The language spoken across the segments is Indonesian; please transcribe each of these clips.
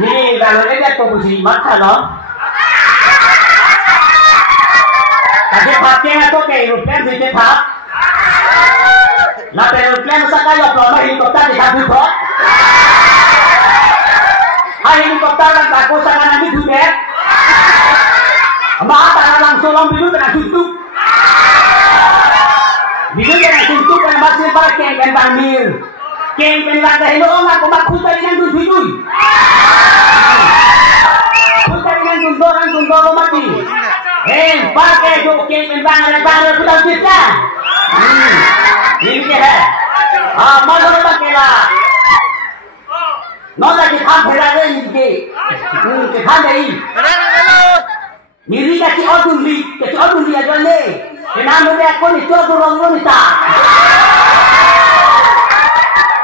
Ni kalau dia tu mesti mata no. Tapi pakai atau ke aeroplane sih tak? Nak aeroplane sekarang yang pelama helikopter di kabut kok. Helikopter yang takut sekarang nanti juga. Mata langsung orang biru kena tutup. Biru kena tutup kan masih pakai kan bangil. Keng penlanda hello orang aku mak kutai dengan dudui. Kutai dengan dundor mati. Pakai jo keng penlanda kutai kita. Ini dia. Malu pakai lah. Nona kita phela ini ke. Kita ni. Niri kasi oduli aja ni. Kenapa dia aku ni coba orang ni tak?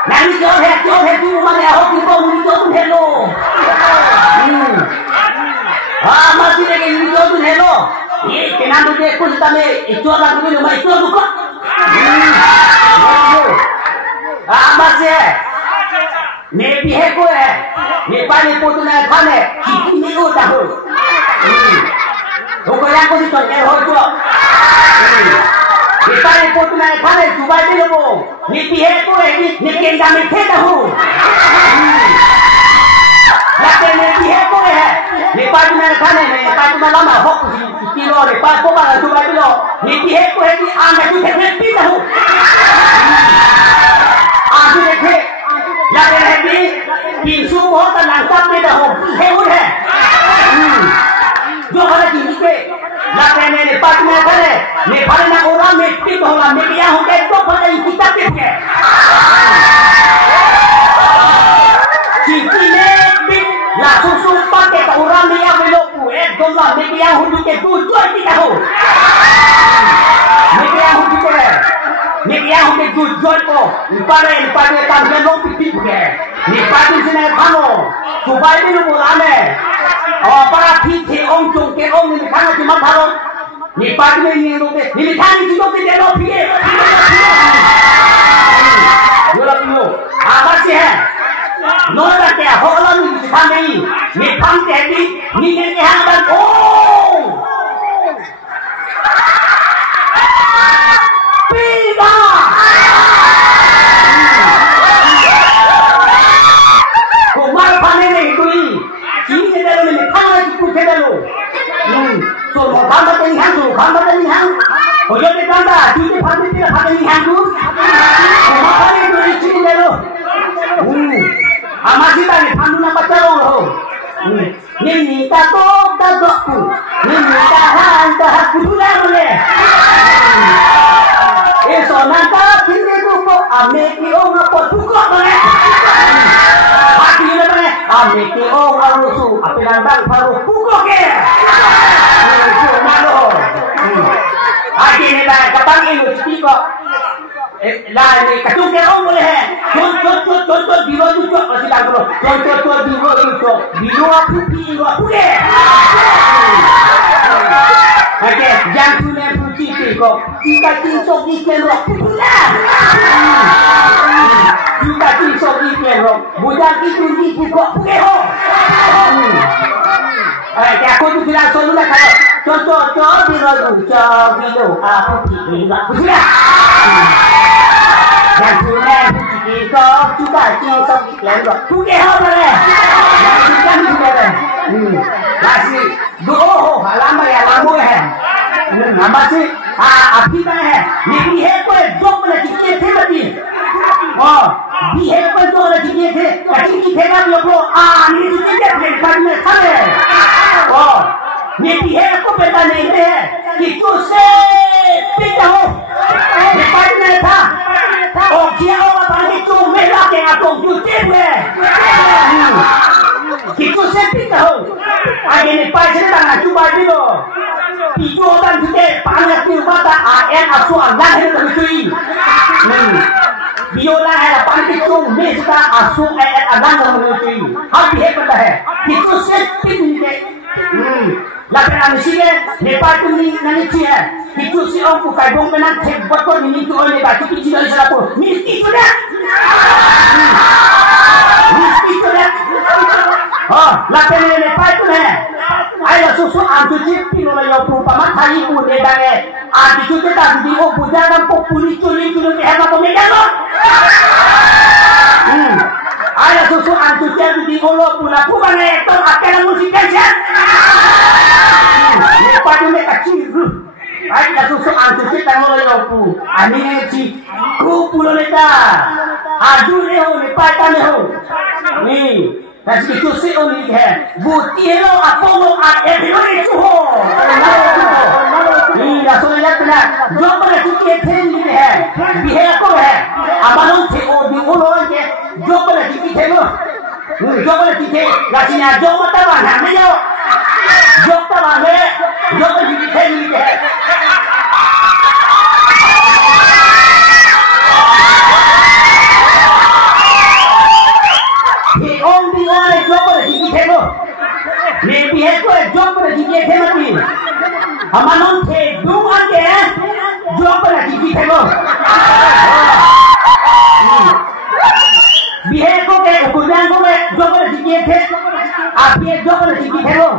Nanti jauh tu mana aku kita muni jauh hello. Masih lagi muni jauh hello. Ini kenapa dia aku kita ni itu orang tu ni mai itu buka. Masih. Nepi heko Nepali putu na khane kiki ni uta ho. Oko yang ko si to ho to. Nepali putu na khane Dubai ni lobo. Nepi heko ni kenda me theta ho. Late nepi heko Nepali na khane Nepali na lama ho ki lo Nepali ko ba Dubai lo. Nepi heko ni anga tu nepi ta ho. Aaju dekhe यार ये है कि इंसू बहुत नाश्ता में रहो है वो है जो हमारे जिंदगी के लाते में नेपाल में खड़े नेपाल में ओरा में पिट होगा मैं क्या हूँ कि तो पता ही कितना पिट है जिंदगी में पिट लासू सुपर के ओरा में या वे लोग एक दो लाख मैं क्या हूँ जो कि तू जो इतना हो मैं क्या हूँ जो कि ni dia hong ke jujur ko ipare tambe no pipi ke ni pati sine khano Dubai ni bolane para thi ong chung ke ong ni khano ti matharo ni pati ni no ke ni thani ti to ke no pie yola pio abasi hai no ra ke hola ni tham ni tham te ni ke han ban o Ojo de tanda, cuci pasti tidak pakai handu. Apa ni tu cuci dulu. Amasi tadi handu nak baca loh. Ni minta dokku, ni minta hantar kuda boleh. Esok nanti kita tu ame kio ngapa tukar boleh. Hati ni boleh. Ame kio ngarusu, apa nambah baru tukar ke? Mana? Adi ni lah, kapan ni mesti kok. Lah ni kadung ke orang boleh. Contoh biro tu cok masih dah bro. Contoh biro tu cok. Biro aku deh. Okey, jangan punya putih kok. Kita tinsok di kerok lah. Kita tinsok di kerok. Budak itu di kok boleh ho. Aku tu bilang selalu lah kalau contoh biro aku tidak sudah. Yang punya kok juga tinsok di kerok boleh ho boleh. Bukan boleh. Masih dua halaman yang lama है नमस्ते अभी मैं है ये भी है कोई जो बोले कितने थे बती भी है कोई जो बोले कितने थे कहीं की थे ना लोग ये कितने थे पर में खड़े ये भी है को पता नहीं है कि तुझसे पिता हो ये पर में था और क्या होगा पानी तो मेरा के आंखों जुटे हुए कि तुझसे पिता हो आगे ने पैसे ना चुपा दिलो itu orang juga panjat di mata AN asuhan lah itu betul. Biola है panjat itu mesra asuh AN adan betul. Hal ini betul है. Itu setting ni. Lapan anusia Nepal tu ni nanti है. Itu si orang bukan dong benar cek betul ni tu oleh batu kecil dari sana. Mesti tu dah. Mesti tu dah. la pele pai tu hai ai la susu antuci pino la yo prupa ma thai u ne dare antuci te ta di o puja dam populi chuli chuli ke ha to me ya ai la susu antuci di o lo pula pula ne to akela musika sia ne pa tu me kacil ai la susu antuci ta lo yo pu ani ne chi ku pulo le ta aju ne ho ne pa ta ne ho ni dan itu si oni है butielo apollo a ebirori chuho ni la soya tena जो पर चिके थे ni है बिहे को है amanon थे ओ di ulo के जो पर चिके थे लो जो पर चिके लासिना जो मता बना में जो तवा में जो पर चिके थे ni है Maybe है कोई job पर जीके थे मती, हमारे थे दो आगे job पर जीके थे वो, बिहे को के कुछ को में job पर जीके थे, आप ये job पर जीके थे वो,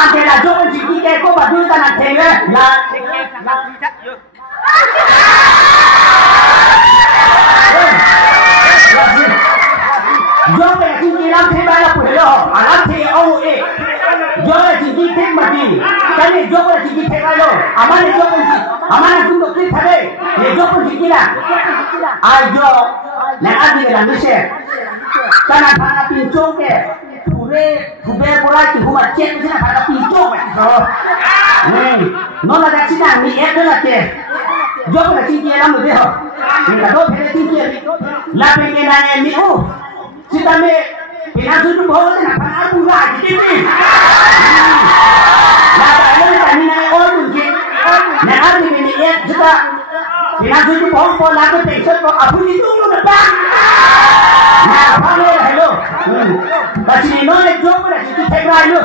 आगे ना job पर जीके के को बदल करना थे ना, जो मैं जिंदगी नाम थे बाला पुरे लो, आराम थे ओ ए, जो मैं जिंदगी थे मती, कहीं जो मैं जिंदगी थे बालो, हमारे तुम तो क्लिक थे, ये जो मैं जिंदगी ना, आज जो मैं आज ये लाने से, करना भागा पिंचों के, पूरे बोला कि हुआ चेक में ना भागा पिंचों में तो, नॉन लगा चिता मी एक ना के, जो मैं जिंदगी नाम मुझे हो, इनका दो पहले जिंदगी, लापे के नाने मी ओ Kita me, kita sudah bawa na para pura gitu ni. Nah, kalau kami nak orang mungkin, nak ada ni kita sudah bawa pun lagu tekstur ko abu itu lu dapat. Nah, apa hello. Tapi ni mana job pada kita terai lu.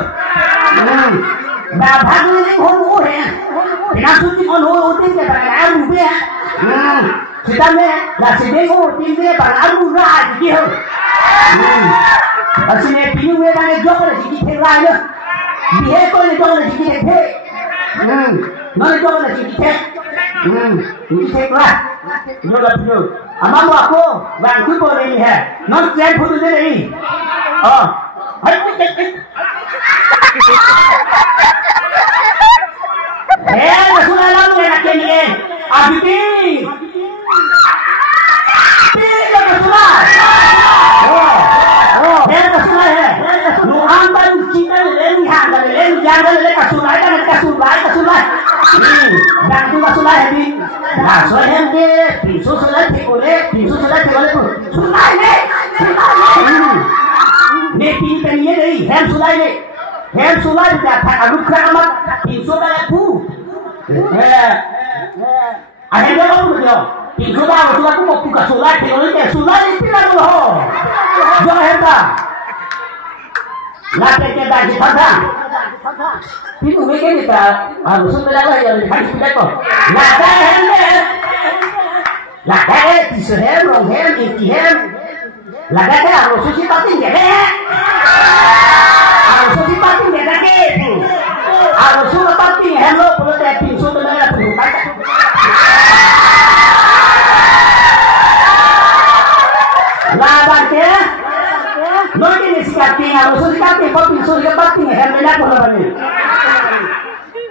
Nah, bagus ni orang orang. Kita sudah orang orang ke para abu be. Kita me, dah sedih orang tinggal para abu dah gitu. Asli ni pilih mereka ni job ada sikit terai le, bihe ko ni job ada sikit te, mana job ada sikit te, sikit te lah, job ada pilih. Amam aku, bang tu boleh ni है, non plan pun tu ni, hai, nasulah lalu nak ni, abdi, pilih nasulah. Jangan le kasulai kan kasulai. Dan tu kasulai ni. Nah, soalnya ni pinsu sulai boleh tu. Sulai ni. Ni pintu ni ni, hem sulai dah tak alu keramat pinsu dah pu. Ada dia apa tu? Pinsu dah aku mau buka sulai itu lah loh. Jangan hendak. Laki kita dah dipakai. Itu mereka ni tak harus sudah yang harus kita tu. Lakai tisehem, ronghem, ikihem. Lakai harus suci pating je. Harus suci pating je lagi. Harus suci pating hello perlu dah pinsu tu dah perlu pakai. Laban ke? Nanti ni sikapin, harus sikapin, kau pinsu sikapin, hermela kau lepas ni.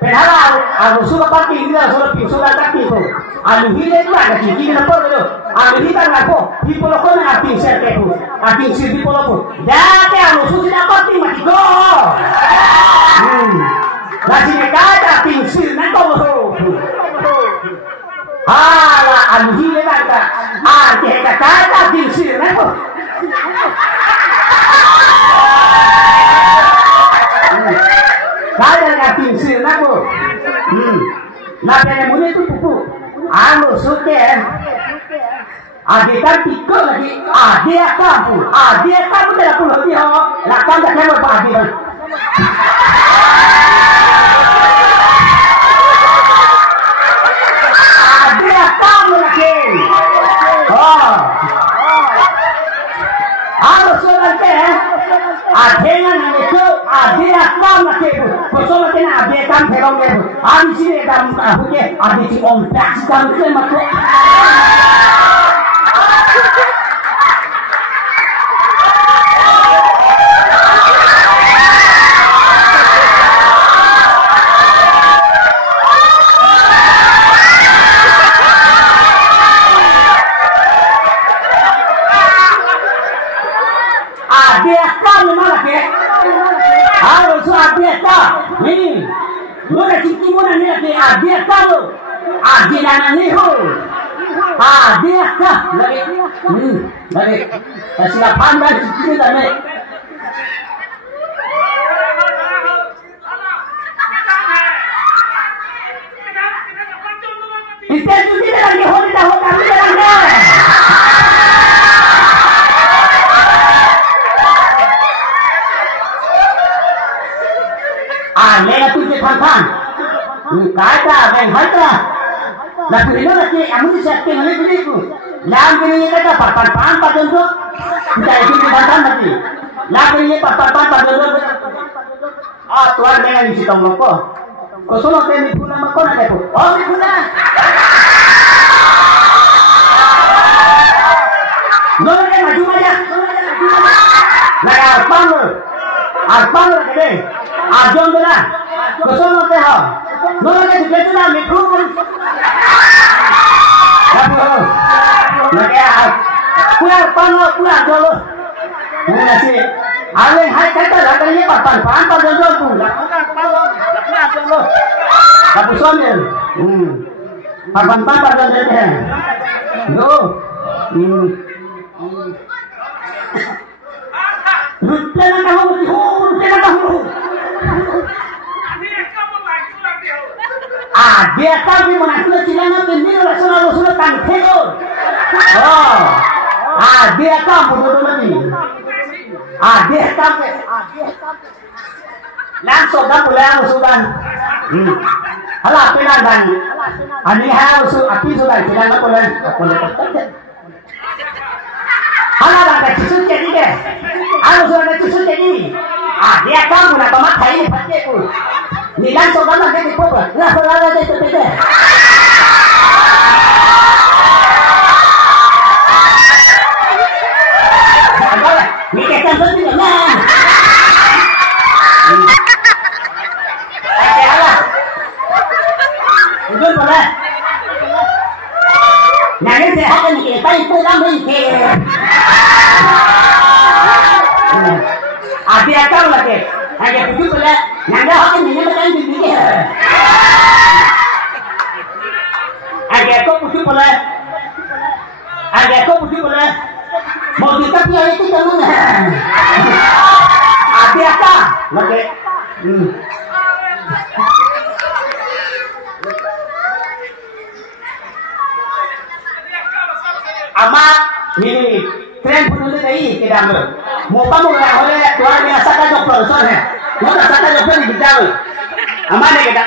Penhala, harus sikapin, dia harus pinsu sikapin tu. Alu hile tu ada cici ni nampak tu. Alu hile kan aku, di pulau kau nak pinsu tu, pinsu di pulau tu. Dah ke harus sikapin mati go. Lagi mereka ada pinsu, nak kau tu. Alu hile ada, kita ada pinsu, nak kau. Kada na pinsil na ko. Na penemune tu pupu. Anu suke. Ade kan pikir lagi. Ade kamu dah pulau dia. Lakan dah kena pagi. Ade kamu lagi. Anu suke. lagi ada yang itu ada akam lagi kosong lagi ada akam terong lagi ada sini dalam aku ada si om tak sedang tu macam ini, mula cipti mula ni lagi dia tahu, dia nana ni ho, dia kah lagi, lagi silapan dan cipti ni dah. Itu cipti lagi ho ni dah ho kami lagi. Lena tu je kan, kata main harta, nak beli lagi, amun siapa yang beli tu, lam beli kata pan pada tu, kita itu dibantan lagi, lam beli pan pada tu, tuan dengan isi tamu ko, kosong tu ni puna makon ada tu, ni puna, nol ni maju aja, nak arpang lagi. Ajon tu lah, kosong nanti ha, nol lagi tu lah, mikro pun, apa? Lagi pulang pano pulang dulu, ni nasi, aweng hai kata lah kalau ni pan dulu tu, pulang dulu, apa soalnya? Pan dulu ni, no, rupiah nak kamu rupiah nak kamu. Dia tahu di mana tu cilana pendiri rasul tangkelo. Dia tahu betul lagi. Dia tahu. Langsung dah pulang sudah. Alah pelan dan. Ani harus api sudah cilana pulang. Alah dah cuci jadi ke? Harus ada cuci jadi. Dia tahu nak pakai ini pakai tu. Ni langsung mana dia dipopa? Lah kalau ada itu tu. Ni kita tu mana? Alah. Udah boleh. Nanti saya akan kita pulang ni. Ada tahu lagi. Hanya begitu boleh. Nanda hoki ni macam ni dia. Agak kau putus boleh. Mau kita pilih itu jangan. Ada apa? Lagi. Amat ni tren penulis ni kita ambil. Mau kamu orang oleh tuan biasa kan doktor soalnya. Mau tak kata doktor di kita. Amat ni kita.